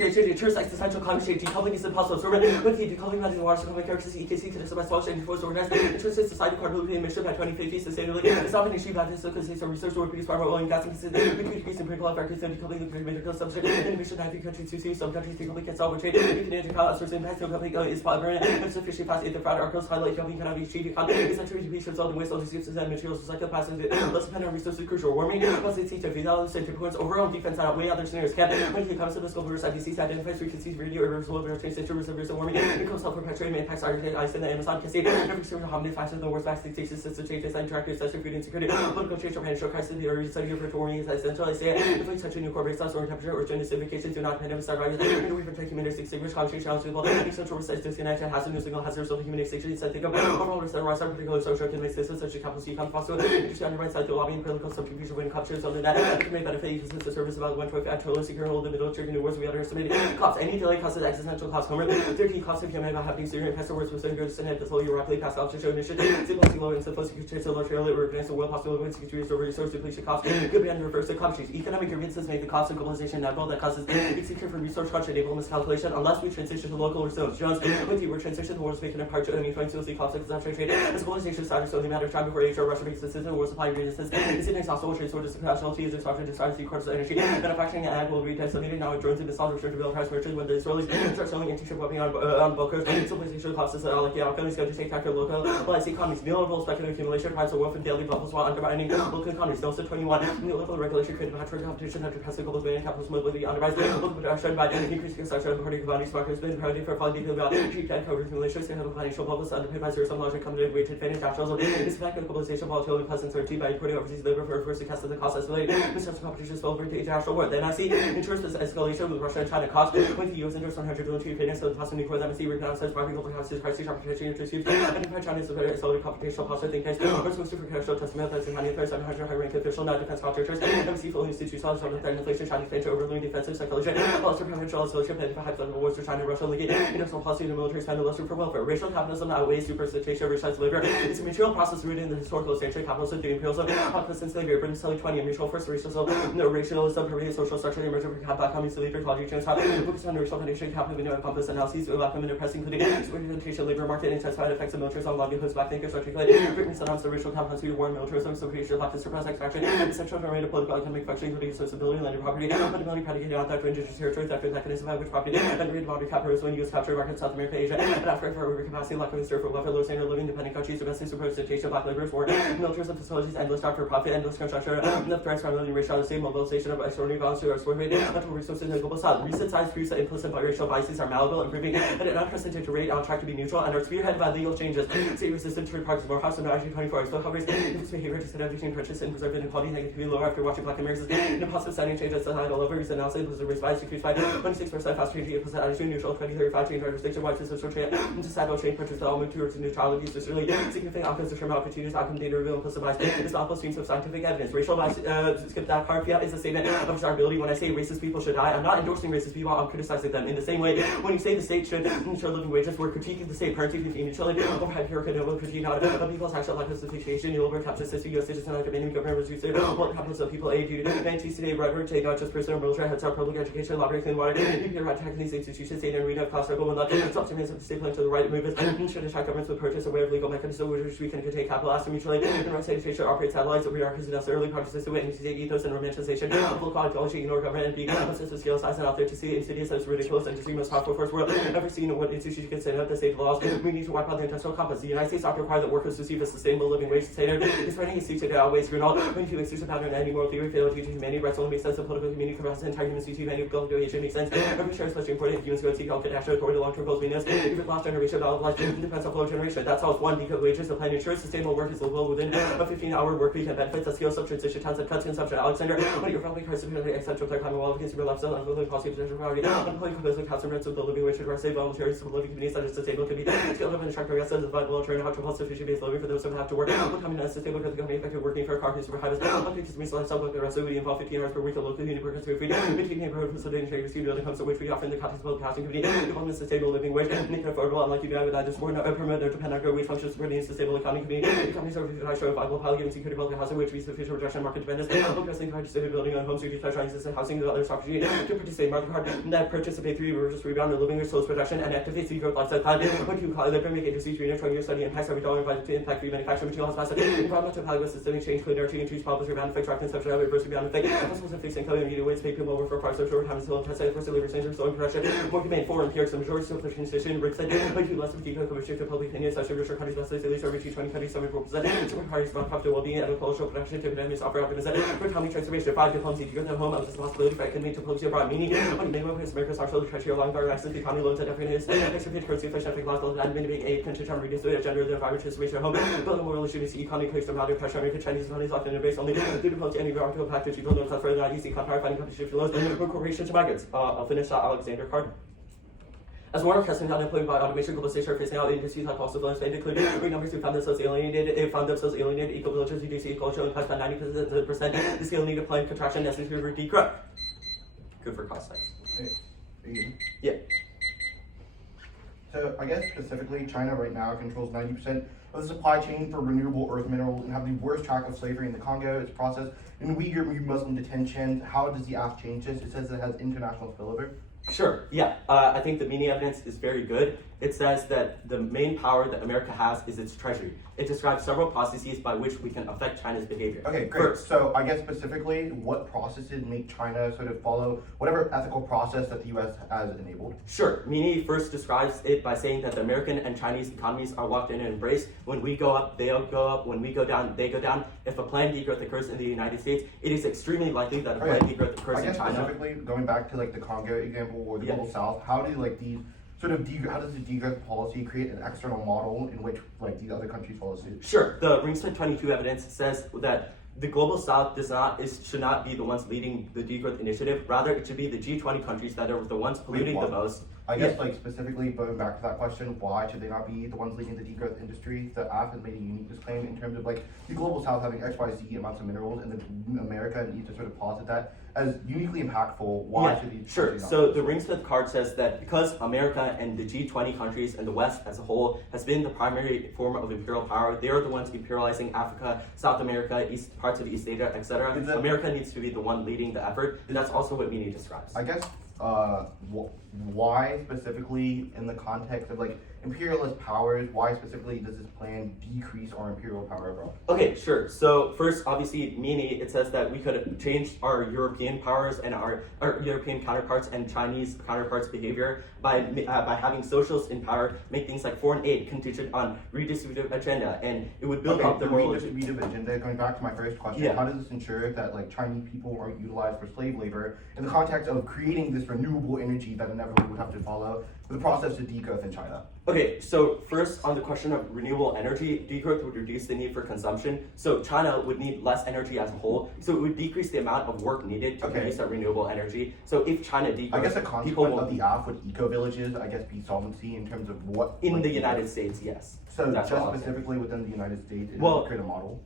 ensures existential climate change. Decoupling is impossible. So when the decoupling of the water supply characteristics EKC to discuss Welsh and force organized ensures society carbon emission by 2050 sustainably. It's not an issue that is because research will produce far more oil and gas and increase in critical factors and decoupling of medical subject and emission 90 countries to see some countries decoupling can solve trade. Canadian source impact no company is permanent and sufficiently fast in the fraud articles highlight decoupling cannot be achieved. Economy is entering to be result in waste of diseases and materials recycled past and less dependent on resources crucial warming. Plus it's each of VLD center points overall defense out way other scenarios can when it comes to the scope of risk IPCC identifies frequencies radio irreversible change centers of risk and warming. It comes self-perpetuating impacts Arctic ice in the Amazon can see every single hominid factor the worst vaccine takes system changes and interactive such food insecurity political change or financial crisis the early study of virtual warming is essential. I say if we touch a new core base or temperature or gender acidification do not depend on start rising and we protect human extinguish climate change challenge people essential research disconnect and hazard new signal has result in human extinction instead think of overall risk and rise our particular social economic systems such as capital C capital fossil industry on the right side through lobbying political subterfuge when captures on the net can make benefit ecosystem the service about 1.5 trillion secure hold the middle trigger new wars we underestimated costs any delay causes existential costs homer 13 costs of human about happening serious past words with good and the whole Europe past option show mission simple low and supposed to control low trail organize the well possible when securities over resource depletion costs could be under reverse the countries economic grievances make the cost of globalization natural that causes insecure for resource crunch enable miscalculation unless we transition to local resource Jones with you we're transition the world's making apart to enemy trying to see conflicts of trade as globalization started so only matter of time before HR Russia makes the system war supply ingredients is inexhaustible trade sources nationality is exhausted decided to quarters of energy manufacturing and ag will be decimated now it drones and missiles return to build price merchants when the Israelis start selling anti-ship weapons on bulkers civilization collapses like the outcome is going to take factor local well economies neoliberal speculative accumulation price of wealth and daily bubbles while undermining local economies also 21 neoliberal regulation created natural competition under passive global ban capitalist mobility underrise local production by increasing construction of according to commodities markets been priority for quality about cheap and coverage accumulation handle financial bubbles underpinned by zero-sum large competitive wage advantage capitalism is effective globalization volatility plus uncertainty by importing overseas labor for first cast of the cost escalated mistrust competition is over to international war then I see ensures this escalation with Russia and China cost when the US enters 100 billion to Ukraine so the possible nuclear that MSC rebounds says market global houses crisis arbitration interest and by China is a very accelerated computational posture think case or supposed to for commercial testament that's in honey affairs 700 high rank official not defense contractors MSC full institute solid on the inflation Chinese venture overloading defensive psychology also provincial association and perhaps on wars for China Russia league international policy and the military spend less for welfare racial capitalism outweighs superstition resides labor it's a material process rooted in the historical century capitalism through imperialism Watkins and slavery Britain selling 20 mutual first racialism pervading social structure the emergence of black communist labor ecology change focus on racial foundation capital window and compass analyses of black women oppressed including exploitation labor market intensified effects of militarism livelihoods black thinkers articulate Britain surrounds the racial compounds through war militarism so creation of black surplus extraction essential for rate of political economic function including accessibility landed property fundamentally predicated on that for indigenous territories after mechanism by which property and rate modern capitalism when US capture market South America Asia and Africa for overcapacity lack of reserve for welfare low standard living dependent countries domestic representation of black laborers for militarism facilities endless stock for profit endless construction enough threats primarily racial state mobilization of extraordinary violence to exploit natural resources and global south recent science proves that implicit biracial biases are malleable improving at an unprecedented rate on track to be neutral and are spearheaded by legal changes state resistant to parts of more house and actually 24 hours so how race this behavior to set up between purchase and preserve inequality negatively lower after watching black Americans in a positive setting change at societal level recent analysis was raised by decreased by 26% fast change 8% attitude neutral 2035 change jurisdiction wide social change and societal change purchase all move towards neutrality socially significant outcomes of term opportunities outcome data reveal implicit bias is awful streams of scientific evidence racial bias skip that part yeah is a statement of desirability when I say racist people should die I'm not endorsing racist people I'm criticizing them in the same way when you say the state should ensure living wages we're critiquing the state parenting between neutrality or hypercritical critique not of people's actual lack of justification you'll over capitalist system US citizen like demanding government reduce what capitalists of people aid you anti-state rhetoric take not just personal military heads our public education lottery clean water nuclear attacking these institutions state and arena of class struggle and that subsidies of the state plan to the right movements should attack governments with purchase aware of legal mechanisms which we can take capital asset mutually and right state operate satellites that we are necessarily participate with anti-state ethos and romanticization of local ideology ignore government and be a sense of scale size and out there to see insidious as ridiculous and to see most powerful first world ever seen what institution can stand up the state laws we need to wipe out the industrial compass the United States ought to require that workers receive a sustainable living wage standard is running a suit today outweighs Greenhill when you excuse a pattern any moral theory failure to humanity rights only makes sense of political community capacity entire human species humanity collective makes sense every share especially important humans go seek help get national authority long-term goals meanness if it lost generation of life depends on flow generation that's how it's one because wages the plan ensures sustainable work is livable within a 15-hour work week and benefits that scale sub transition tons of cuts consumption Alexander when you're probably crisis essential to climate wall against your lifestyle unwilling policy potential priority unemployed companies house and rents of the living wage should say voluntary civil living communities that is sustainable could be scaled up and attract progress and vital alternative how to help sufficient based living for those who have to work becoming unsustainable because the company effective working for a car super high because means lifestyle book the rest of it involve 15 hours per week of local community workers to free between neighborhood facilitating trade receive building comes to which we offer in the context of the housing community development sustainable living wage make it affordable unlike you without this more permanent or depend on growth wage functions supporting sustainable economy community the companies are to show a viable pile giving security about the housing which we sufficient reduction market dependence focusing on distributed building on homes to touch on existing housing and other opportunity to participate market card that participate 3 reverse rebound and living your soul's production and activates the growth lifestyle plan. When you call the make industry, you're trying to study impacts every dollar invited to impact free manufacturing materials, massive environmental value with systemic change, clean energy, increase problems, rebound effect, track consumption, reverse rebound effect, possible to fix income, immediate ways, pay people over for parts of short time, still test for labor center, so impression, more demand for empirics, the majority of the transition, bricks and but you less of deco commission to public opinion, such as countries, less at least over 20 countries, 74%, super parties about profit well being, and cultural production, dividends, offer optimism, for economic transformation, 5 diplomacy, to go to home, as a possibility for economy to policy abroad, meaning, when they move his America's actual treasury along our access to economy loans and different extra paid currency, efficient, technological, and minimum aid, contingent on reduced gender, the environment, transformation, home, building more legitimacy, economy, creates some other pressure, American Chinese economies often in base only, due to post any environmental package, you build no further, IDC, contract, finding competition loans, corporation to migrants. I'll finish that Alexander card. As more customers unemployed by automation, globalization are facing out industries have also been including big numbers who found themselves alienated, eco villages, reduce eco impact by 90%, the scale need applying contraction necessary for degrowth. Good for cost size. Yeah. So I guess specifically, China right now controls 90% of the supply chain for renewable earth minerals and have the worst track of slavery in the Congo. It's processed in Uyghur Muslim detention. How does the ask change this? It says it has international spillover. Sure, yeah. I think the meaning evidence is very good. It says that the main power that America has is its treasury. It describes several processes by which we can affect China's behavior. Okay, great. First, so I guess specifically, what processes make China sort of follow whatever ethical process that the U.S. has enabled? Sure. Meany first describes it by saying that the American and Chinese economies are locked in an embrace. When we go up, they'll go up. When we go down, they go down. If a planned degrowth occurs in the United States, it is extremely likely that a planned degrowth occurs in China. Specifically, going back to like the Congo example or the Global South, how do like these sort of how does the degrowth policy create an external model in which like these other countries follow suit? Sure. The Ringsted 22 evidence says that the Global South should not be the ones leading the degrowth initiative. Rather, it should be the G20 countries that are the ones polluting the most. I guess, like, specifically going back to that question, why should they not be the ones leading the degrowth industry? The AF has made a unique claim in terms of, like, the Global South having XYZ amounts of minerals, and then America needs to sort of posit that as uniquely impactful. Why should these? Sure. So the Ringsmith card says that because America and the G20 countries and the West as a whole has been the primary form of imperial power, they are the ones imperializing Africa, South America, parts of East Asia, etc. America needs to be the one leading the effort, and that's also what Meany describes. I guess, why specifically in the context of, like, imperialist powers, why specifically does this plan decrease our imperial power abroad? Okay, sure. So first, obviously, Meany, it says that we could change our European powers and our European counterparts and Chinese counterparts' behavior by having socialists in power make things like foreign aid contingent on redistributive agenda, and it would build up the moral redistributive agenda. Going back to my first question, how does this ensure that, like, Chinese people aren't utilized for slave labor in the context of creating this renewable energy that inevitably would have to follow the process of degrowth in China? Okay, so first on the question of renewable energy, degrowth would reduce the need for consumption. So China would need less energy as a whole. So it would decrease the amount of work needed to produce that renewable energy. So if China degrows, I guess a consequence of the AF would eco-villages, I guess, be solvency in terms of what? In the United States, yes. So that's just specifically within the United States, it create a model?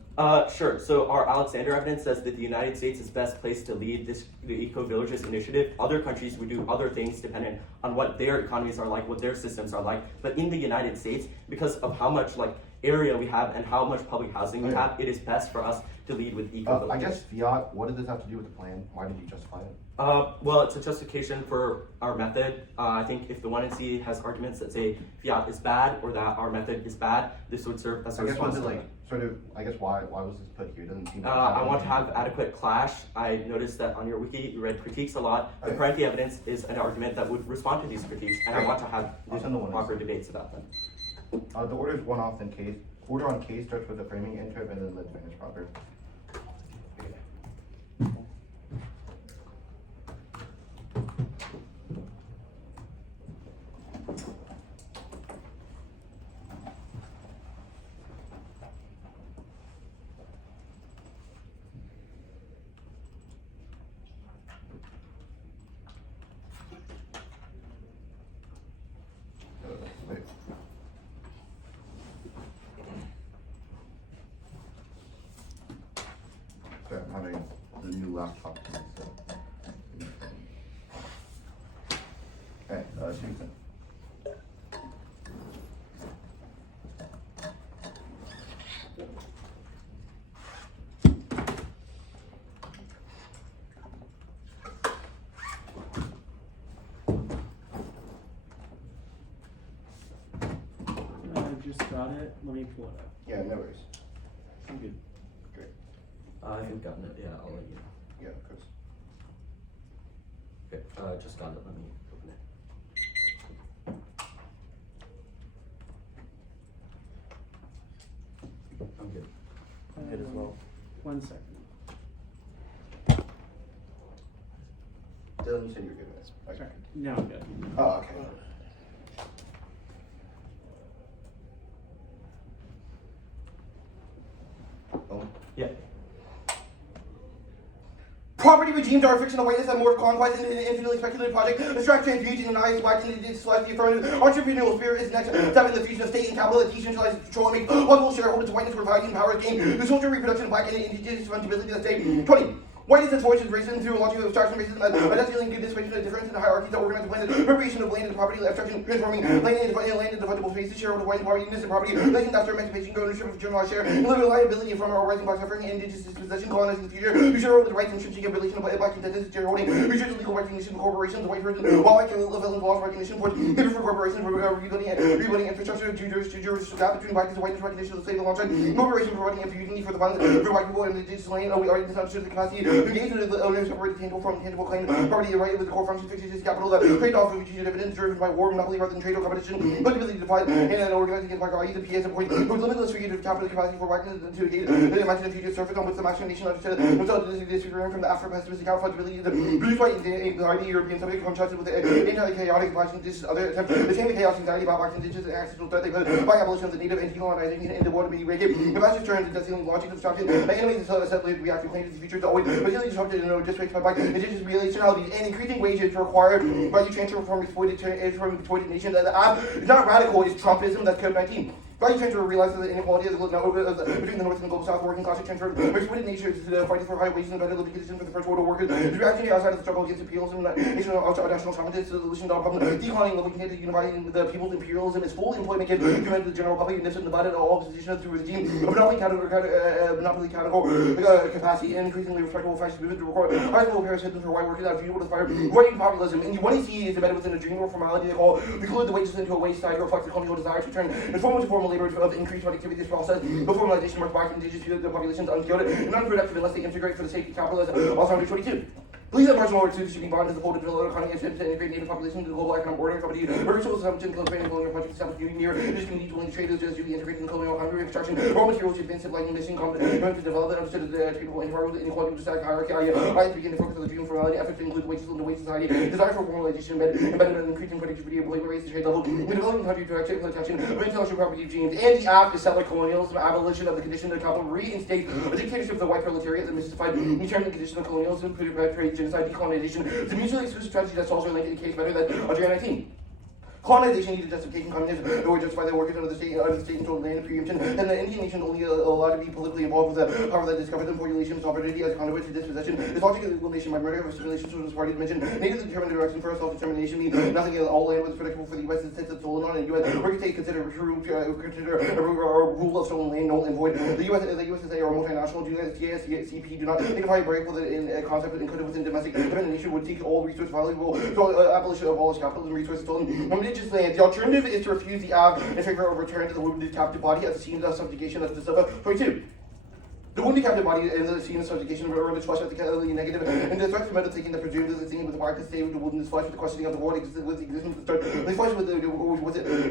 Sure. So our Alexander evidence says that the United States is best placed to lead the eco-villages initiative. Other countries would do other things depending on what their economies are like, what their systems are like. But in the United States, because of how much area we have and how much public housing we have, it is best for us to lead with eco-villages. I guess fiat, what does this have to do with the plan? Why did you justify it? Well, it's a justification for our method. I think if the 1NC has arguments that say fiat is bad or that our method is bad, this would serve as a response. Why was this put here? It doesn't seem I want to have adequate clash. I noticed that on your wiki you read critiques a lot. The Cranky evidence is an argument that would respond to these critiques, and I want to have proper debates about them. The order is one off in case. Order on case starts with the framing interp and then let's finish proper. I'm having the new laptop. Okay, Susan. just got it. Let me pull it up. Yeah, no worries. I'm good. Great. I haven't gotten it. Yeah, I'll let you know. Yeah, of course. Okay, just got it. Let me open it. I'm good. I'm good as well. 1 second. Dylan, you said you were good at this. Okay. Sorry. Now I'm good. Oh, okay. Oh. Yeah. Property regimes are a fictional whiteness that more of conquest in an infinitely speculative project. Abstract transfusion and eyes Watkins into select the affirmative. Entrepreneurial spirit is next step in the fusion of state and capital that decentralizes control and make possible shareholders whiteness for value and power gain. The social reproduction of black and indigenous fungibility that state. 20. Whiteness has voices racism through a logic of abstraction racism as identity good dissipation of difference in the hierarchies that organize the land, appropriation of land and property, abstraction, transforming land into fungible spaces, shareholder white poverty, innocent property, legend after emancipation, ownership of generalized share, limited liability from our rising black suffering, indigenous dispossession, colonizing the future, who shareholder the rights and intrinsic relation of black identities, shareholding, research legal recognition of corporations, white person, while white laws recognition for different for corporations, rebuilding infrastructure, judicial gap between whiteness and whiteness recognition of the state alongside corporation providing impunity for the violence for white people and indigenous land, we are understood the capacity to engage with the owner separate tangible from intangible claim, property right with the core functions, fixed capital, trade-off of future dividends driven by war, monopoly rather than trade or competition, but ability to divide and organize against black values and PS at point, with limitless creative capital capacity for whiteness to engage and imagine a future surface on which the maximum nation understood themselves disagreeing from the afro-pessimistic outflexibility, the blue white anxiety European subject contrasted with the anti-chaotic black indigenous other attempt the same chaos anxiety about black indigenous and accidental threat they put by abolition of the native and decolonizing in the world to be rated. The master's turn to dealing logic of destruction, enemies of settlers reactive claims to the future is always materially disrupted and disrespected by black indigenous relationalities and increasing wages required by the transfer from exploited nations. It's not radical, it's Trumpism, that's COVID-19. Value transfer realizes the inequality between the North and the Global South, working class transfer exploited nations fighting for high wages and better living conditions for the first world workers. The reaction outside of the struggle against imperialism, national sovereignty, solution to our problem, declining level content, unifying the people's imperialism is full employment can prevent the general public and nip divided all opposition through a regime of monopoly category capacity and increasingly respectable fascist movement to record high level parasitism for white workers out of view with fire, writing populism. And what you see is embedded within a dream world formality they call include the wages into a wage side to reflect the colonial desire to turn informal to formal labor of increased productivity. This process of formalization marked by indigenous populations unkilled and unproductive unless they integrate for the sake of capitalism. Also, 122. Believe that marginal order should be bonded to the whole developed economy and to integrate native population into the global economic order. Company, virtual assumption, colonial projects establish union near just communities willing to trade those duly integrated in the colonial economy, extraction, raw materials to advance like mission, competent to develop it, understood the treatable environment, inequality, just hierarchy. I begin to focus on the dream formality, efforts to include wages in the wage society, desire for formalization, embedded in increasing productivity of labor rates, trade level, the developing country protection of intellectual property regimes, and the act is settler colonialism, abolition of the condition of the capital, reinstate a dictatorship of the white proletariat that mystified, return the condition of colonialism, perpetrate genocide, decolonization. It's a mutually exclusive strategy that solves our link in case better than Andrea 19. Colonization needed justification, communism, or justify their workers under the state and total land preemption, and the Indian nation only allowed to be politically involved with the power that discovered them population sovereignty as a conduit to dispossession. This logic of elimination by murder of assimilation to this party dimension, natively determined direction for self-determination means nothing in all land was predictable for the U.S. since it's stolen on, and U.S. or consider a rule of stolen land null and void. The USSA or multinational CP do not identify a break with a concept included within domestic independent nation would take all resource valuable, so abolition of all capitalism resources stolen. Land. The alternative is to refuse the ab in favor of return to the wounded captive body as a scene of subjugation of the Pacific. 22. The wounded captive body is a scene of subjugation of the flesh ethically negative, and the threat from undertaking the presumed is the scene with the practice stay with the wounded flesh with the questioning of the world existed with the existence of the start. The flesh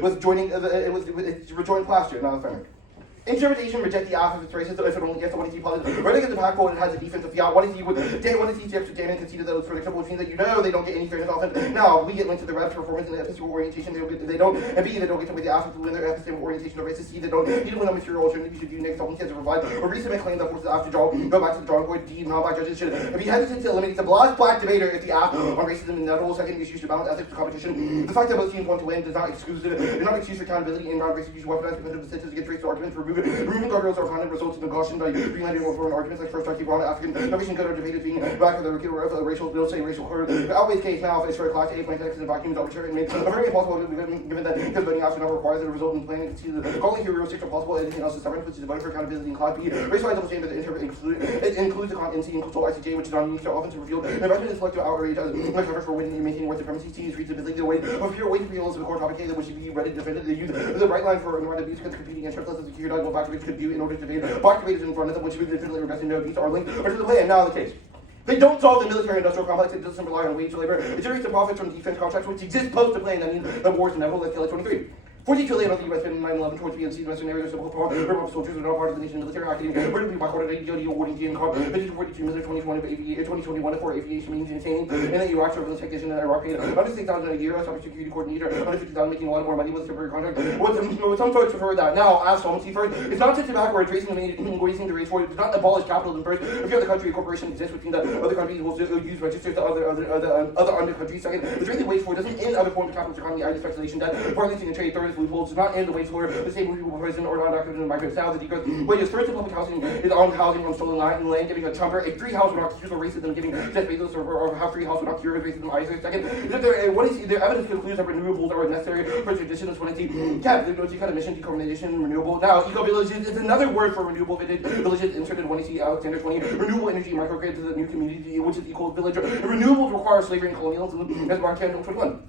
with joining its rejoined plaster, not a fabric. Interpretation reject the act of its racist if it only gets what is he positive. Right against the back quote, it has a defense of fiat. What is he extra damning conceded that it's predictable, which means that you know they don't get any fairness offense. Now we get linked to the Rev's performance and the epistemal orientation, they don't, and B, they don't get to with the aspect within their epistemic orientation of racist. C, they don't need to win a material alternative, you should view next something to provide or resubmit claim that forces the act to go back to the drawing board. D, non-black judges should be hesitant to eliminate the black debater if the act on racism and inevitable second issue should balance ethics to competition. The fact that both teams want to win does not excuse for accountability and non-racist use weaponized competitive incentives against racial arguments for removing guardrails or content results in the caution by greenlighting or foreign arguments like first Turkey, Iran, African, Norwegian good are debated being back for the racial, they'll say racial quarter. The outweighs case now is for a class A plan X and vacuum is arbitrary and made very impossible given that because voting actually not requires that a result in planning to see the calling here realistic or possible anything else is separate, which is voting for accountability in class B. Racialized double standard it includes the content C and control ICJ, which is on unique often revealed. The investment in selective outrage as a cover for winning and maintaining white supremacy. C is reasonably the way of pure weight appeals of the core topic A that which should be ready to defend it. They use the right line for environmental abuse against competing interests as a secure what black could do in order to debate. Black debaters in front of them, which would definitely regress no abuse are linked or to the play, and now the case. They don't solve the military-industrial complex. It doesn't rely on wage labor. It generates the profits from defense contracts, which exist post the plane. That means the war is inevitable. Let's kill it 23. 40 trillion of the U.S. spent in 9/11 towards VLD Western areas of soldiers are not part of the nation military academy. Where do we back order ADOD awarding GM Corp? 42 million 2021 for aviation means insane. And then Iraq surveillance technician in Iraq paid under 6,000 a year, cybersecurity coordinator, under 50,000 making a lot more money with a temporary contract. What some folks prefer that. Now, as solvency first, it's not just backwards, raising the rates for it. It does not abolish capitalism first. If you have the country, a corporation exists, which means that other countries will use registers to other under countries. Second, the raising wage for it doesn't end other forms of capitalist economy, i.e. speculation, debt, foreign and trade, third is loopholes, does not end the wage for the same people president or non-active in migrant south. The degrowth wages first in public housing is on housing on stolen land, giving a chumper. A free house would not cure racism, giving Jeff Bezos or half free house would not cure racism either. Second, their evidence concludes that renewables are necessary for traditions when it's emission, decarbonization, renewable. Now, eco-villages is another word for renewable villages inserted when you see Alexander 20. Renewable energy microgrids is a new community which is equal village. Renewables require slavery and colonialism as Mark 21.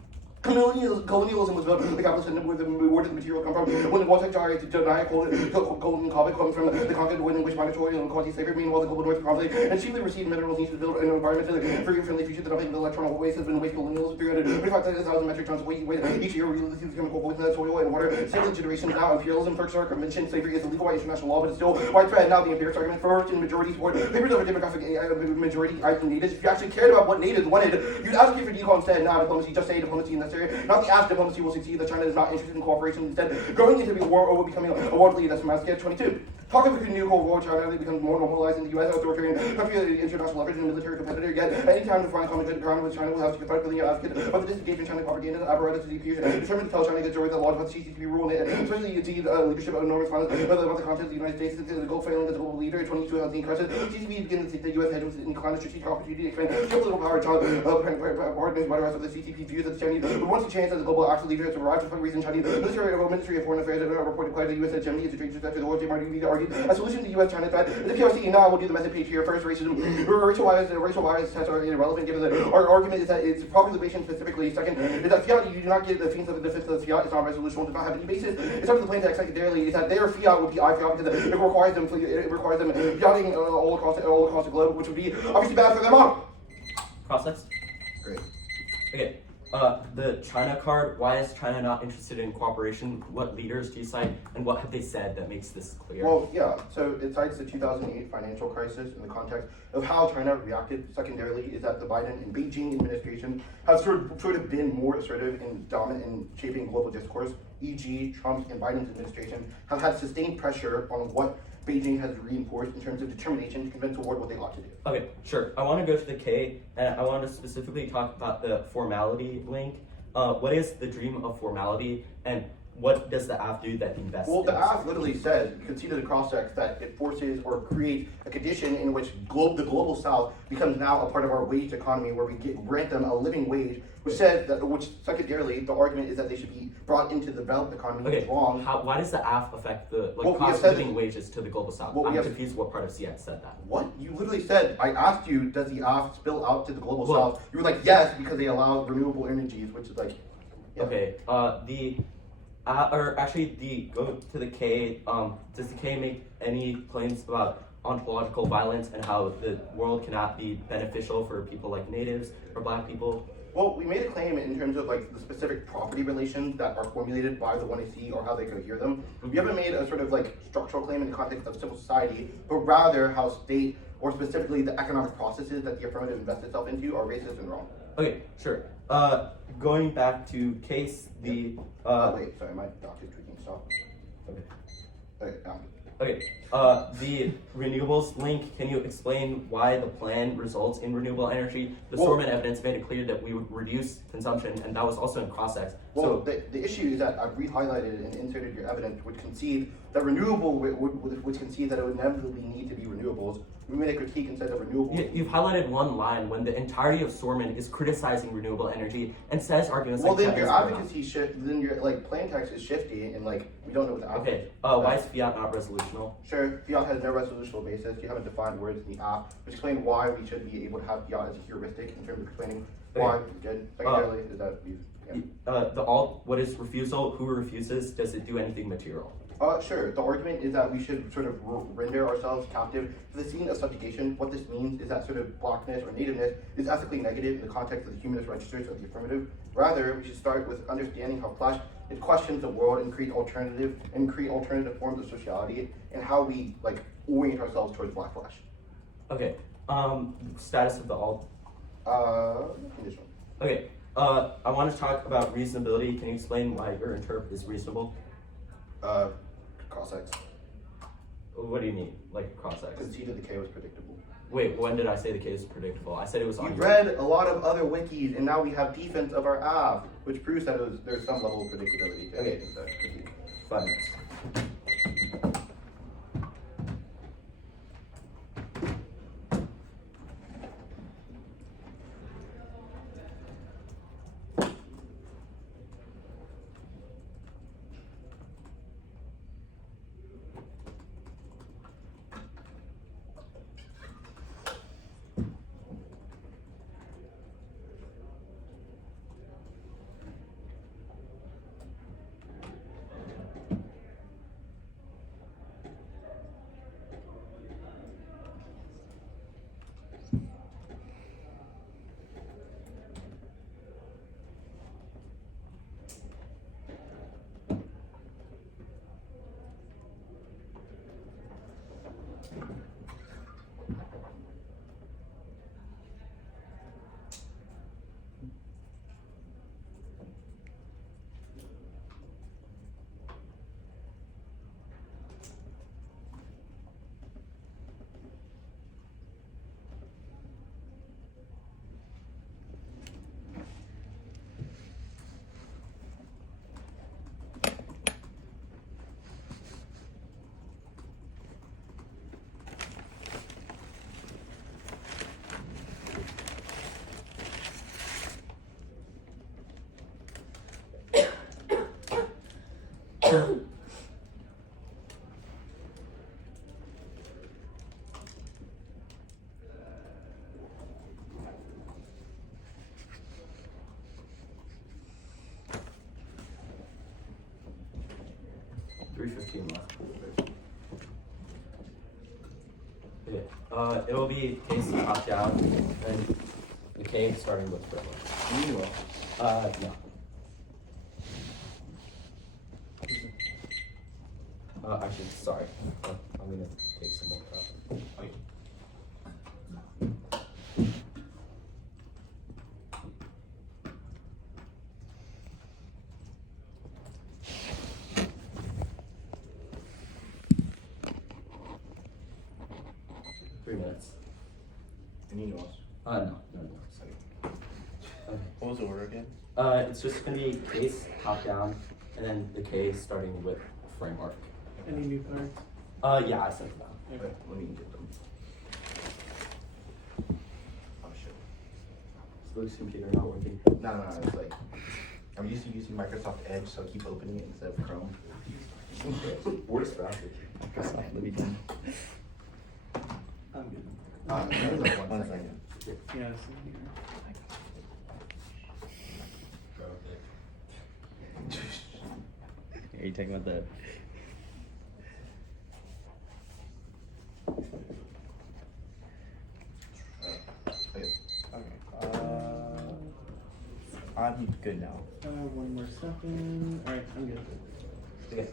Colonialism was built the capitalist system where the material come from. When the Watkins tried to deny golden comet comes from the conquered when in which migratory and quasi-slavery, meanwhile the global north conflict and cheaply received minerals needs to build an environmentally free-friendly future that dumping the electron waste has been waste colonialism 325,000 metric tons of waste each year releases chemical poison in soil and water. Second generation now imperialism, first our convention, slavery is illegal by international law, but it's still widespread. Now the empirics argument first in majority support papers of a demographic majority natives. If you actually cared about what natives wanted, you'd advocate for decon instead. Now diplomacy, just say diplomacy necessary. Not the ask diplomacy will succeed, that China is not interested in cooperation, instead going into a war over becoming a world leader. That's Mass 22. Talk of a new Cold War, China becomes more normalized in the U.S. authoritarian country, international leverage and military competitor. Yet, any time to find common ground with China will have to confront building an advocate of the disengagement China propaganda apparatus is determined to tell China the story that laws about the CCP rule, and especially the leadership of enormous violence about the content of the United States is the goal failing as a global leader. 22 has the crisis. CCP begins to the U.S. head with an inclined strategic opportunity to expand geopolitical power. Partners by the rest of the CCP views that the Chinese would want to chance as a global actual leader to arrive for some reason. Chinese Ministry of Foreign Affairs reported quite the U.S. hegemony is a trade after the war. Martin argued a solution to the U.S.-China threat. The PRC now will do the method page here. First, racial bias tests are irrelevant given that our argument is that it's population specifically. Second, is that fiat you do not get the things of the fifth of the fiat. It's not resolution. Does not have any basis. It's up to the plain text secondarily is that their fiat would be I fiat because it requires them fiating all across the globe, which would be obviously bad for them all. Process. Great. Okay. The China card, why is China not interested in cooperation? What leaders do you cite, and what have they said that makes this clear? Well, yeah, so it cites the 2008 financial crisis in the context of how China reacted. Secondarily is that the Biden and Beijing administration have sort of been more assertive and dominant in shaping global discourse, e.g. Trump's and Biden's administration have had sustained pressure on what Beijing has reinforced in terms of determination to convince the world what they ought to do. Okay, sure. I want to go to the K, and I want to specifically talk about the formality link. What is the dream of formality, and what does the AF do that invests Well, the in AF literally says, you can see to the cross-text, that it forces or creates a condition in which the global south becomes now a part of our wage economy, where we grant them a living wage, which says that, which secondarily, the argument is that they should be brought into the developed economy, which is wrong. Why does the AF affect the Well, cost of living wages to the global south? I'm confused what part of CX said that. What? You literally said, I asked you, does the AF spill out to the global south? You were like, yes, because they allow renewable energies, which is like, yeah. Okay, go to the K. Does the K make any claims about ontological violence and how the world cannot be beneficial for people like natives or black people? Well, we made a claim in terms of like the specific property relations that are formulated by the 1AC or how they cohere them. We haven't made a sort of like structural claim in the context of civil society, but rather how state or specifically the economic processes that the affirmative invests itself into are racist and wrong. Okay, sure. Going back to case the wait, sorry, my doc is tweaking. Stop. Okay. Okay, Okay, the renewables link, can you explain why the plan results in renewable energy? The Well- Sorman evidence made it clear that we would reduce consumption, and that was also in cross-sects. Well, So, the issue is that I've re-highlighted and inserted your evidence, which concede that renewable would concede that it would inevitably need to be renewables. We made a critique and said that renewables. you've highlighted one line when the entirety of Sorman is criticizing renewable energy and says arguments Well, like then your Kevin's are advocacy shift. Then your plain text is shifty, and we don't know what the Okay, advocacy. why is fiat not resolutional? Sure, fiat has no resolutional basis. You haven't defined words in the app, which explain why we should be able to have fiat as a heuristic in terms of explaining why it's good. Secondarily, is that we've. Yeah. What is refusal? Who refuses? Does it do anything material? Sure. The argument is that we should sort of render ourselves captive to the scene of subjugation. What this means is that sort of blackness or nativeness is ethically negative in the context of the humanist registers of the affirmative. Rather, we should start with understanding how flesh it questions the world and create alternative forms of sociality and how we orient ourselves towards black flesh. Okay, status of the alt. Conditional. Okay, I want to talk about reasonability. Can you explain why your interp is reasonable? Cross-X. What do you mean, like cross-X? Conceded the K was predictable. Wait, when did I say the case is predictable? I said it was You on. read a lot of other wikis, and now we have defense of our app, which proves that there's some level of predictability. Okay. 5 minutes. $3.15 left. Okay. It will be case top down and the K starting with framework. No. Actually, sorry. I'm gonna take some more prep. Okay. Any nuance? No. Okay. What was the order again? It's just gonna be case top down, and then the K starting with framework. Any new cards? Yeah, I sent it down. Okay, let me get them. Oh shit. Is Luke's computer not working? No, it's I'm used to using Microsoft Edge, so I keep opening it instead of Chrome. Works faster. Microsoft Living. I'm good. There's One second. Yeah, it's in here. Are you talking about the? Okay. I'm good now. One more second. Alright, I'm good. Okay.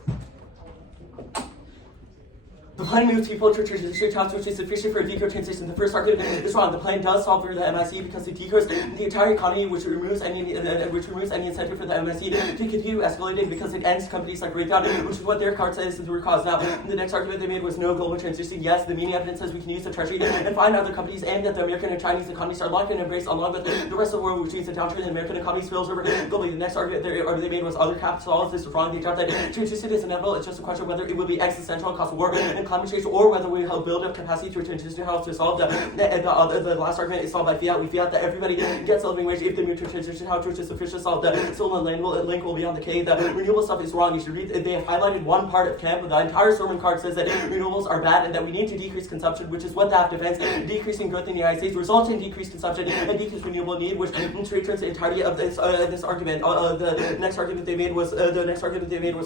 The plan moves people to transition jobs, which is sufficient for a deco transition. The first argument is wrong. The plan does solve for the MIC because it decreases the entire economy, which removes any incentive for the MIC to continue escalating because it ends companies like Greenhill, which is what their card says is the root cause. Now, the next argument they made was no global transition. Yes, the media evidence says we can use the treasury and find other companies, and that the American and Chinese economies are locked and embraced along with the rest of the world, which means the downturn in the American economy spills over globally. The next argument they made was other capitals. This is wrong. They dropped that transition is inevitable. It's just a question of whether it will be existential, cause war and climate change, or whether we will build up capacity to transition house to solve the last argument is solved by fiat. We fiat that everybody gets a living wage if they move to transition house, which is sufficient to solve the stolen land link will be on the K. The renewable stuff is wrong. You should read. They have highlighted one part of camp, but the entire sermon card says that renewables are bad and that we need to decrease consumption, which is what that defends. Decreasing growth in the United States results in decreased consumption and decreased renewable need, which returns the entirety of this argument. The next argument they made was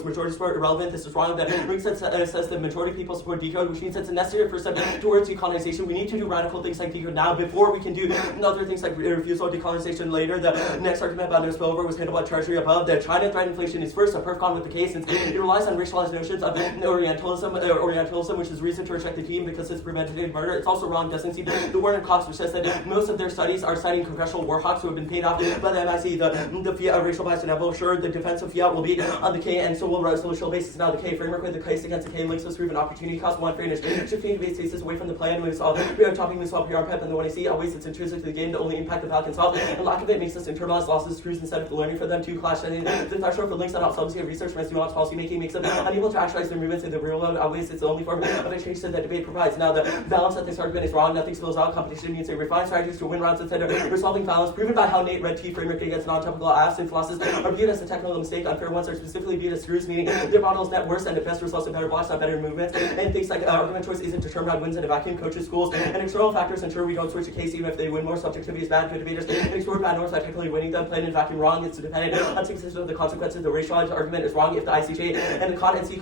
majority support irrelevant. This is wrong. The ring says the majority of people support decode, which means it's a necessary first step towards decolonization. We need to do radical things like decode now before we can do other things like refusal decolonization later. The next argument about no spillover was handled by Treasury above. The China threat inflation is first a perf con with the case, since it relies on racialized notions of Orientalism, which is reason to reject the team because it's premeditated murder. It's also wrong. Doesn't see the Warren Cox, which says that most of their studies are citing congressional war hawks who have been paid off by the MIC. The fiat racial bias inevitable. Sure, the defense of fiat will be on the K, and so will social basis. Now the K framework with the case against the K links us proven opportunity cost one fairness. Shifting debate stasis away from the plan moves all topping moves all PR pep and the one I see always it's intrinsic to the game to only impact the Falcons health. And lack of it makes us internalize losses screws instead of learning for them to clash. And the threshold for links on obsolescence of research and nuanced policy making makes them unable to actualize their movements in the real world. Always it's the only form of exchange that debate provides. Now the balance of this argument is wrong. Nothing spills out. Competition means a refined strategies to win rounds instead of resolving balance, proven by how Nate Red T framework against non-topical apps and flosses are viewed as a technical mistake. Unfair ones are specifically viewed as screws, meaning their models net worse and the best results in better blocks, not better movements. And things like argument choice isn't determined on wins in a vacuum. Coaches, schools, and external factors ensure we don't switch a case even if they win more. Subjectivity is bad. Good debaters and explore bad norms by technically winning them. Plain and vacuum wrong. It's dependent on success of the consequences. The racialized argument is wrong. If the ICJ and the CON NC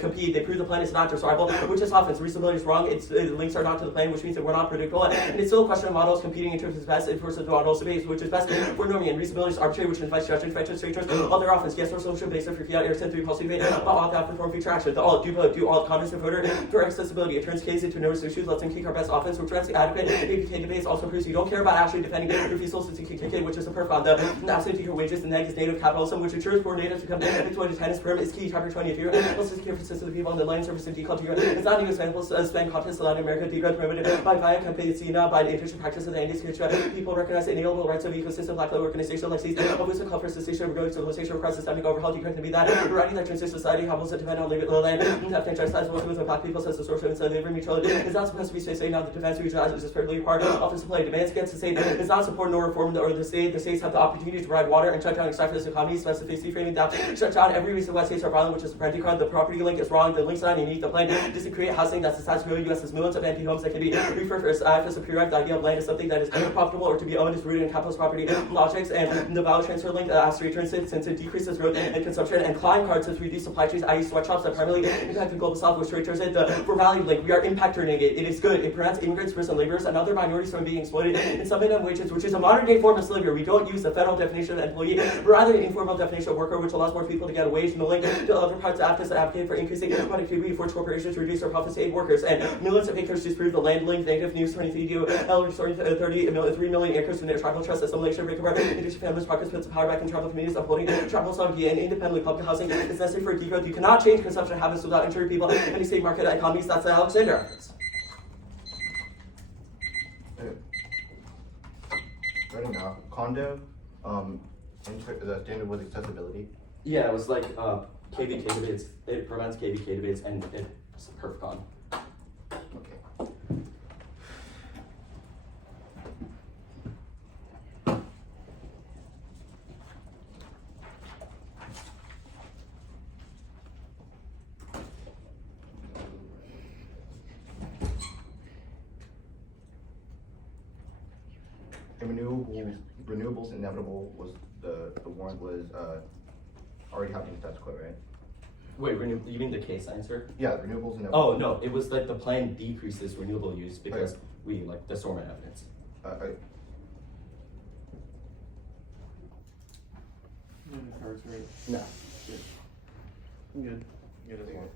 compete, they prove the plan is not desirable, which is often. Reasonability is wrong. It's the links are not to the plan, which means that we're not predictable. And it's still a question of models competing in terms of best versus the models base, which is best for norming. And reasonability is arbitrary, which invites judgment, friendship, straight all their offense. Yes, or social basis for fiat Erickson 3 policy debate about all that perform future action. The all do all context of voter for accessibility. It turns case into no issues, lets them kick our best offense, which runs the adequate APK debates also proves you don't care about actually defending refusals to kick it, which is a perf on the absent equal wages and neg is native capitalism, which ensures poor natives become into a tennis perm is key. Chapter 22. Also secure for of the people on the land service and deculture. It's not even example spend contest Latin America degrowth promoted by via campaign by the efficient practice of the Andes culture. People recognize the inalienable rights of ecosystem black labor organization like these. Always a call for cessation of growing civilization requires systemic overhaul. You can be that. Writing that transition society having to depend on the land. Ethnic justice working with black people says the source of its labor mutuality. It's not supposed to be saying now the defense region is just perfectly required. Often supply demands against the state. It's not support nor reform or the state. The states have the opportunity to provide water and shut down extractivist economies. Specificity framing down. Shut down every reason why states are violent, which is the parenting card. The property link is wrong. The link's not unique. The plan doesn't create housing that's attached to U.S. has millions of empty homes that can be referred as a periodic. The idea of land is something that is profitable or to be owned is rooted in capitalist property logics, and the value transfer link has to return since it decreases growth and consumption. And Klein card says reduce supply chains, i.e. sweatshops that primarily impact the global south, which returns it. For value link, we are impact turning it. It is good. It prevents immigrants, prison laborers, and other minorities from being exploited in some minimum wages, which is a modern day form of slavery. We don't use the federal definition of employee, but rather an informal definition of worker, which allows more people to get a wage. And the link to other parts of activists that advocate for increasing productivity, force corporations to reduce their profits to aid workers. And millions of acres disprove the land link. Native News 23 restoring 3 million acres from their tribal trust assimilation, break apart indigenous families, pockets puts the power back in tribal communities, upholding tribal sovereignty and independently public housing is necessary for degrowth. You cannot change consumption habits without injuring people in any state market economies. That's the Alexander efforts. Writing down condo, the standard was accessibility. Yeah, it was like KVK debates. It prevents KVK debates and it's a perf con. Okay. And renewables inevitable was the warrant was already happening status quo, right? Wait, you mean the case answer? Yeah, renewables inevitable. Oh no, it was like the plan decreases renewable use because we like the Storm evidence. No, the card's right. No. I'm good. Good as well.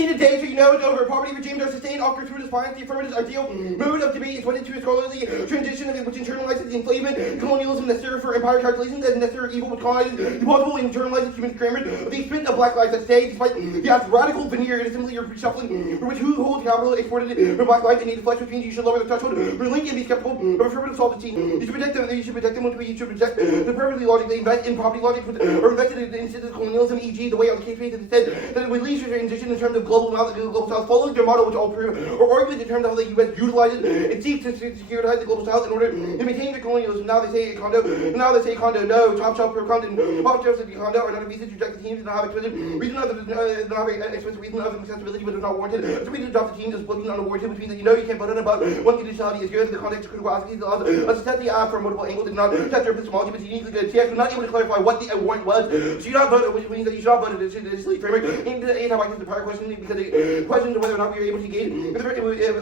conceded day, so you know it's over. Poverty regimes are sustained off gratuitous violence. The affirmative ideal mode of debate is went into a scholarly transition which internalizes the enslavement, colonialism necessary for empire calculations, and necessary evil which colonizes the possible and internalizes human grammar of the expense of black lives that stay, despite the radical veneer. It is simply your reshuffling for which who holds capital exported it from black life and needs flex, which means you should lower the threshold for link and be skeptical of affirmative solvency. You should protect them, you should protect them when you should reject the perfectly logic. They invest in poverty logic or invested in institutional colonialism, e.g. the way on case basis instead that it would lead to transition in terms of global south, following their model which all prove or argument in terms of how the U.S. utilizes and seeks to securitize the global south in order to maintain their colonialism. Now they say condo, no, top shelf per condo, pop shelves of condo are not a reason to reject the teams, not have expensive reason other than not have expensive reason other than accessibility, but is not warranted. The reason to adopt the team is looking unwarranted, which means that you know you can't put it about one conditionality is good in the context of critical aspects allows us to test the app from multiple angles and not test their epistemology, but uniquely good. TX was not able to clarify what the warrant was, so you not vote, which means that you should not vote it. It's a framework. And the prior question because it questioned whether or not we were able to engage. If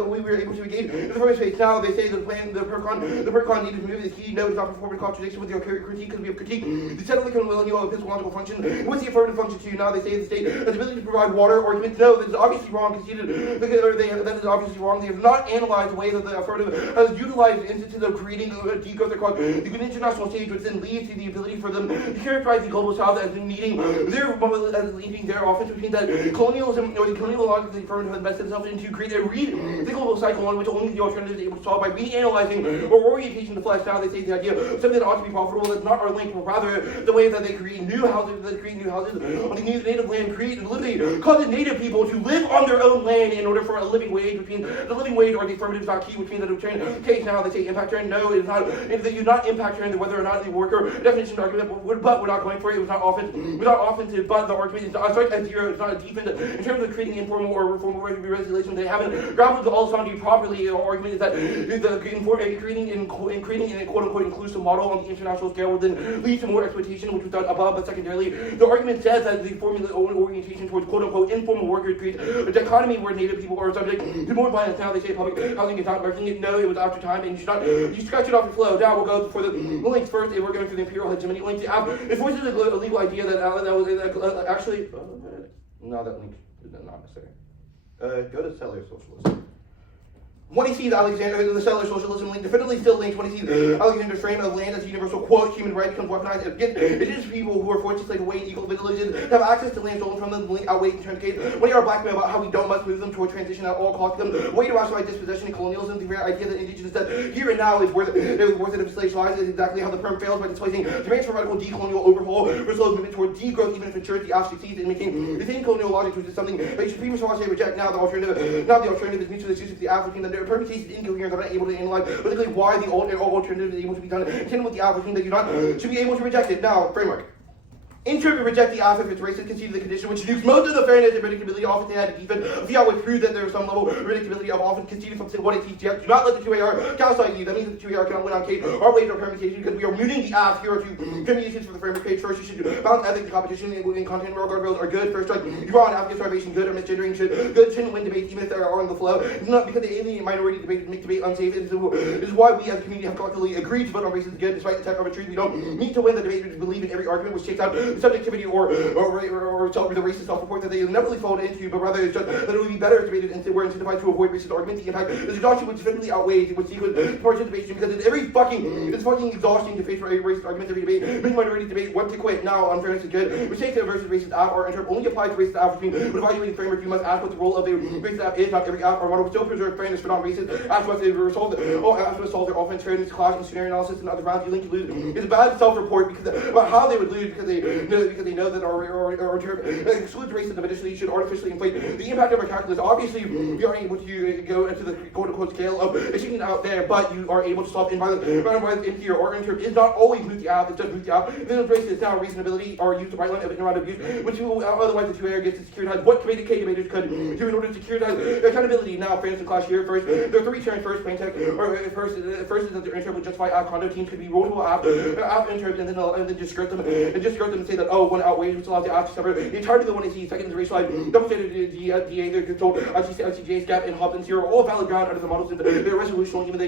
we were able to engage in the first phase. Now they say the plan, the PERCON needed to move this key. No, it's not performing contradiction with your critique because we have critique. The settlement can will know epistemological function. What's the affirmative function too? Now they say the state has the ability to provide water arguments. No, that is obviously wrong. Conceded. That is obviously wrong. They have not analyzed the way that the affirmative has utilized the instances of creating decodes across the international stage, which then leads to the ability for them to characterize the global south as meeting their offense, which means that colonialism or the colonial logic of the affirmative has invested itself into create a global cycle on which only the alternative is able to solve by reanalyzing or orientation of the flesh. Now they say the idea of something that ought to be profitable that's not our link, but rather the way that they create new houses on the native land, cause the native people to live on their own land in order for a living wage, which means the living wage or the affirmative is not key, which means that the trend case now they say impact trend. No, it is not. If you not impact trend whether or not the worker definition argument, but we're not going for it. It was not offensive, but the argument is not a zero. It's not a defensive in terms of creating informal or reformal regulation. They haven't grappled with all sounding properly. The argument is that creating a quote unquote inclusive model on the international scale will then lead to more exploitation, which was done above, but secondarily, the argument says that the formula orientation towards quote unquote informal workers creates a dichotomy where native people are subject to more violence. Now they say public housing is not working. No, it was after time, and you scratch it off the flow. Now we'll go for the links first, and we're going through the imperial hegemony links. It voices a legal idea that was actually no, that link is not necessary. Go to settler socialism. When he sees the settler socialism link definitively still linked when he sees Alexander's frame of land as a universal quote, human right becomes weaponized against indigenous people who are forced to slave away in equal villages have access to land stolen from them. The link outweighs in terms of case when you are blackmail about how we don't must move them toward transition at all costs. Them way to rationalize dispossession and colonialism. The very idea that indigenous that here and now is worth it if slaves lives is exactly how the perm fails by displacing demands for radical decolonial overhaul for slow movement toward degrowth, even if maturity actually succeeds in making the same colonial logic, which is something that you should previously reject. Now the alternative is mutually exclusive. The African that perfect case is incoherent. Are not able to analyze particularly why the alternative is able to be done intended with the African that you not should be able to reject it. Now, framework. Interpret reject the alpha if it's racist, concede the condition which nukes most of the fairness and predictability. Often they had to defend. VL would prove that there was some level of predictability of often conceded from what it teaches. Do not let the 2AR calcite you. That means that the 2AR cannot win on Kate or later permutation because we are muting the app. Here are two combinations for the framework page. First, you should balance ethics and competition in content. Moral guardrails are good. First, strike. You draw on African starvation, good or misgendering shouldn't win debates even if they are on the flow. It's not because the alien minority debate make debate unsafe. It is why we as a community have collectively agreed to vote on racism good despite the tech arbitrary. We don't need to win the debate. We believe in every argument which takes out the subjectivity or the racist self-report that they inevitably fall into, but rather it's just that it would be better if we're incentivized to avoid racist arguments. The impact is exhaustion which definitely outweighs what sequence participation because it's fucking exhausting to face racist arguments every debate. Many minorities debate what to quit. Now unfairness is good. Which takes it versus racist app or interp only applies to racist app. With evaluating framework, you must ask what the role of a racist app is. Not every app or model will still preserve fairness for non-racist. Ask what they solve their offense, fairness, clash, and scenario analysis and other rounds. You link to lose. It's a bad self-report about how they would lose because they know that our term excludes racism. Additionally, you should artificially inflate the impact of our calculus. Obviously, you are able to go into the quote-unquote scale of achieving out there, but you are able to solve violence in here or in term is not always moot the app. It's just moot the app. Then racist now reasonability or use the right line of interrogative abuse, which otherwise the 2AR gets to securitize what communicated debaters could do in order to securitize accountability. Now, fairness and clash here first. There are three terms. First, plain text. First is that their interp would justify app condo teams could be rollable app interps and then discredit them say that, oh, one outweighs, which allows the app to separate the entirety of the 1AC, second is racialized, double standard DA, they're controlled, LCJ, SCAP, and Hopkins here are all valid ground under the models, and they're resolutional, even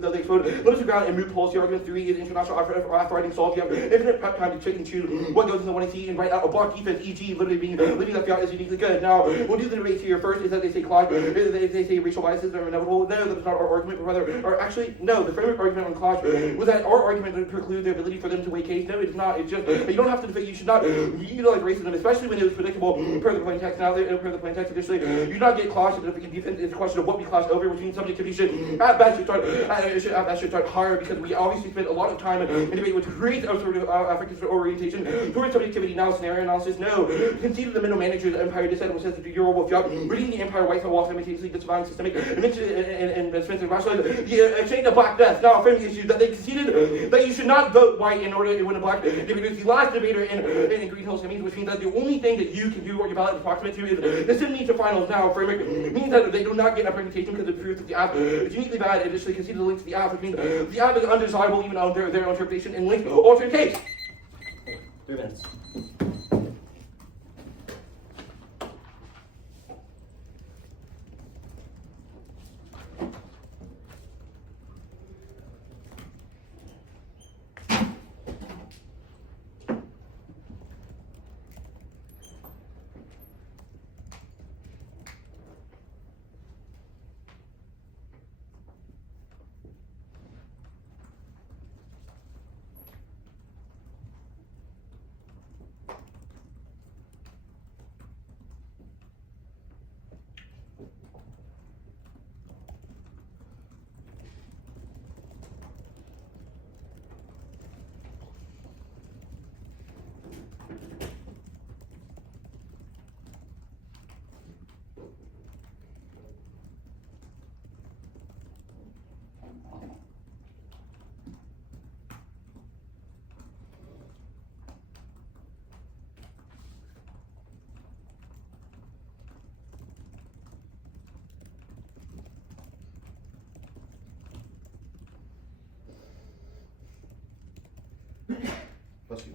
though they explode. Limited ground and moot policy. Argument 3 is international after writing solve. You have infinite prep time to check and choose what goes in the 1AC and write out a block defense, e.g. literally leaving that out is uniquely good. Now, we'll do the debates here. First is that they say clash, they say racial biases are inevitable. No, that's not our argument, but rather, or actually, no, the framework argument on clash was that our argument would preclude the ability for them to weigh case. No, it's not. It's just, you don't have to debate, you should not utilize racism, especially when it was predictable per the plain text. Now, per the plain text, additionally, you do not get clash in defense. It's a question of what we clash over, which means subjectivity should, at best, should start higher, because we obviously spent a lot of time in debate which creates a sort of affective orientation towards subjectivity. Now, scenario analysis, no. Conceded the middle manager's empire descent, which says that the Euro Wolf Yup, reading the empire white wall simultaneously disavowing systemic, and Spencer rationalized the exchange of black death. Now, framing the issue that they conceded that you should not vote white in order to win a black debater is the last debater in Greenhill Semis, which means that the only thing that you can do or your ballot is approximate to is the Semi to finals. Now, framing means that they do not get a reputation because it proves that the app is uniquely bad. Additionally, conceded the link to the app, which means the app is undesirable even on their own interpretation and linked alternate case. 3 minutes. Bless you.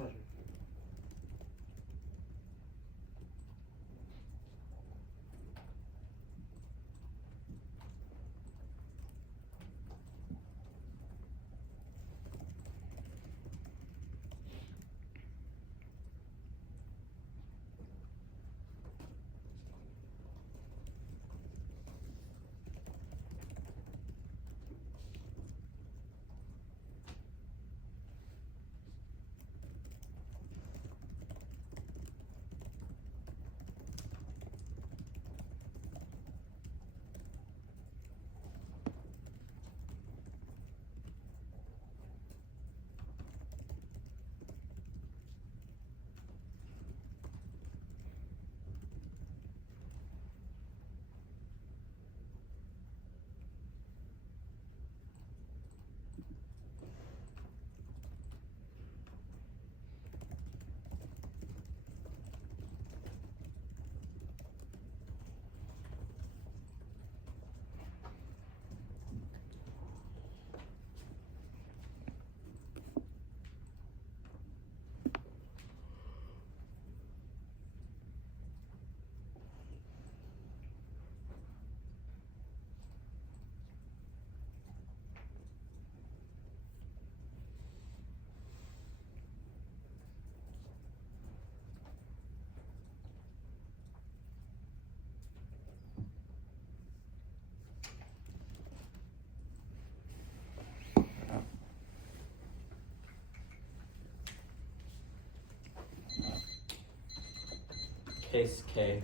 Case K.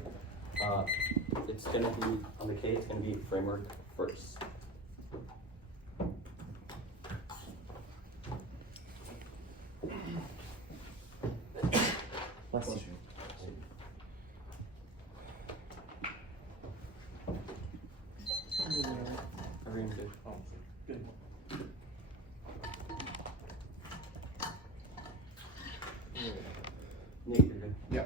It's going to be, on the K, it's going to be framework first. Bless you. Everyone's good. Oh, good. Nate, you're good. Yeah.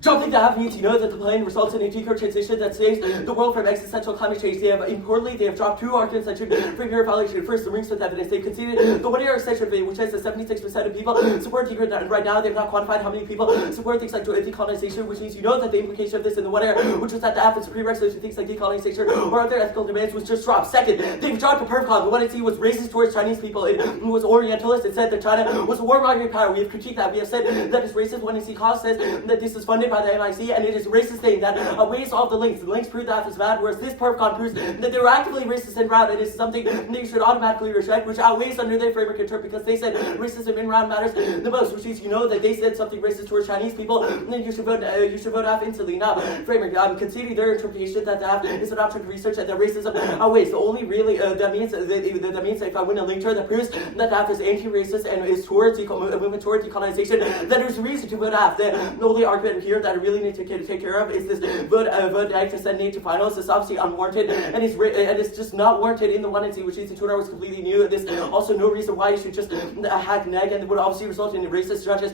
Jump Importantly, that means you know that the plan results in a degrowth transition that saves the world from existential climate change. They have dropped two arguments that should bring your evaluation. First, the rings with evidence. They've conceded the 1 year extension rate, which says that 76% of people support degrowth. And right now, they've not quantified how many people support things like decolonization, which means you know that the implication of this in the 1 year, which was that the app is a prerequisite to things like decolonization or other ethical demands, was just dropped. Second, they've dropped the PERFCON. The one it was racist towards Chinese people. It was Orientalist. It said that China was a warmongering power. We have critiqued that. We have said that it's racist. When NC Cost says that this is funded by the MIC, and it is a racist thing that weighs off the links. The links prove that is bad, whereas this PERFCON proves that they were actively racist in round. It is something that you should automatically reject, which outweighs under their framework in term, because they said racism in round matters the most, which means you know that they said something racist towards Chinese people, and then you should vote half instantly. Now, framework, conceding their interpretation that the half is an option to research and that racism outweighs. The only really that means that if I win a lecture that proves that the half is anti-racist and is towards a movement towards decolonization, then there's a reason to vote half. The only argument here that I really need to take care of is this vote to send Nate to finals. It's obviously unwarranted, and it's just not warranted in the 1NC, which means the tuner was completely new. There's also no reason why you should just hack neg, and it would obviously result in racist judges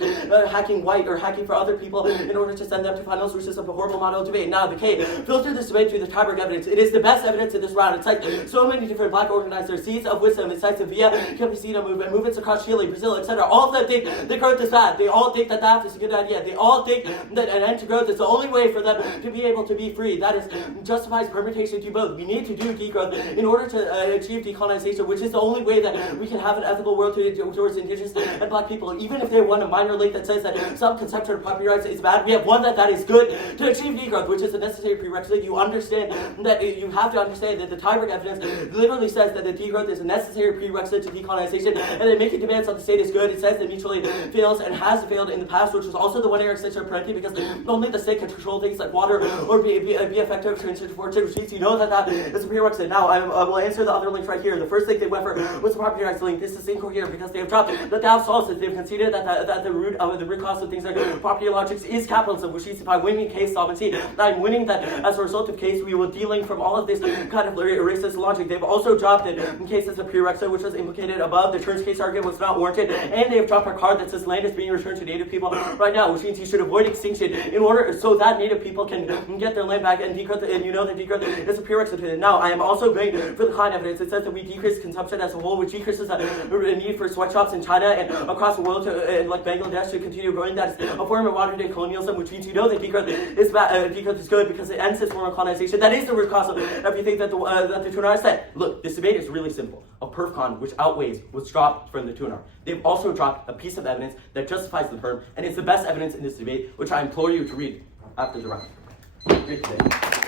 hacking white or hacking for other people in order to send them to finals, which is a horrible model of debate. Now, the K, filter this debate through the Tiberg evidence. It is the best evidence in this round. It's like so many different black organizers, Seeds of Wisdom, it cites the Via Campesina movement, movements across Chile, Brazil, etc. All of them think that growth is bad. They all think that is a good idea. They all think that an end to growth is the only way for them to be able to be free. That is justifies permutation to both. We need to do degrowth in order to achieve decolonization, which is the only way that we can have an ethical world towards indigenous and black people. Even if they want a minor link that says that some conception of property rights is bad, we have one that is good to achieve degrowth, which is a necessary prerequisite. You understand that you have to understand that the Tiberg evidence literally says that the degrowth is a necessary prerequisite to decolonization, and they make demands on the state is good. It says that mutually fails and has failed in the past, which was also the 1 year extension of parenting, because only the state can control things like water or be effective transition to fortune, which means you know that is a prerequisite. Now, I will answer the other links right here. The first thing they went for was the property rights link. This is incoherent because they have dropped that they have solved it. They've conceded that the root cause of things like property logics is capitalism, which means if I win in case solvency, I'm winning that as a result of case, we will de-link from all of this kind of racist logic. They've also dropped it in case as a prerequisite, which was implicated above. The Turns case argument was not warranted, and they have dropped a card that says land is being returned to Native people right now, which means you should avoid extinction in order so that Native people can get their land back and degrowth, and you know that degrowth is a prerequisite. Now, I am also going for the kind evidence. It says that we decrease consumption as a whole, which decreases the need for sweatshops in China and across the world and like Bangladesh to continue growing. That is a form of modern-day colonialism, which means you know that degrowth is bad. Degrowth is good because it ends this form of colonization. That is the root cause of everything that the tuner said. Look, this debate is really simple. A PERFCON which outweighs was dropped from the tuner. They've also dropped a piece of evidence that justifies the perm, and it's the best evidence in this debate, which I implore you to read after the round. Great debate.